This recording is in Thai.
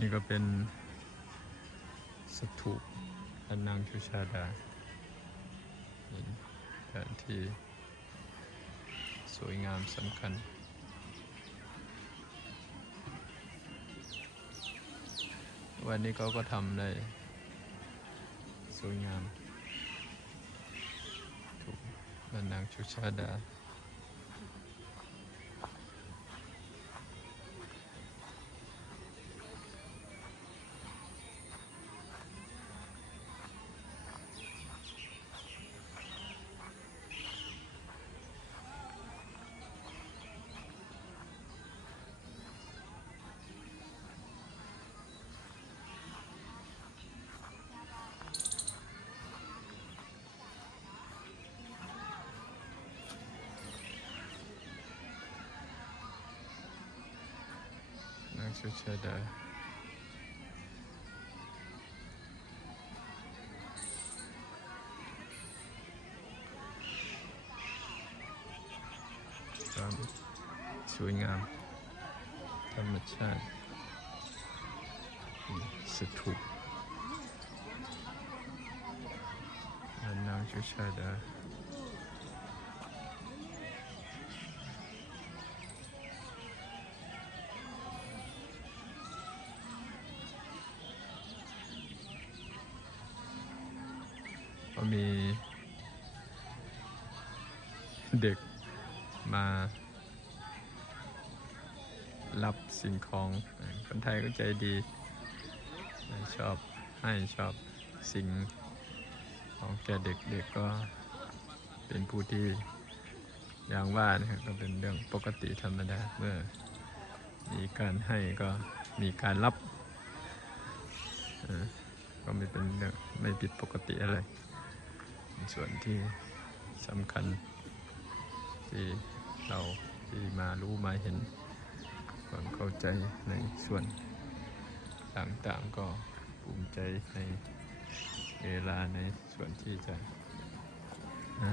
นี่ก็เป็นสถูปพระนางชุชาดาสถานที่สวยงามสำคัญ วันนี้เขาก็ทำได้สวยงามถูกพระนางชุชาดา นางชุชาดาความสวยงาม ธรรมชาติสถูปและนางชุชาดา มี เด็กมา รับสิ่งของคนไทยก็ใจดี ชอบให้ชอบสิ่งของแก่เด็กเด็กก็เป็นผู้ที่อย่างว่านะครับก็เป็นเรื่องปกติธรรมดาเมื่อ มีการให้ก็มีการรับก็ไม่เป็นเรื่องไม่ผิดปกติอะไร ส่วนที่สำคัญที่เราที่มารู้มาเห็นความเข้าใจในส่วนต่างๆก็ภูมิใจในเวลาในส่วนที่จะอ่า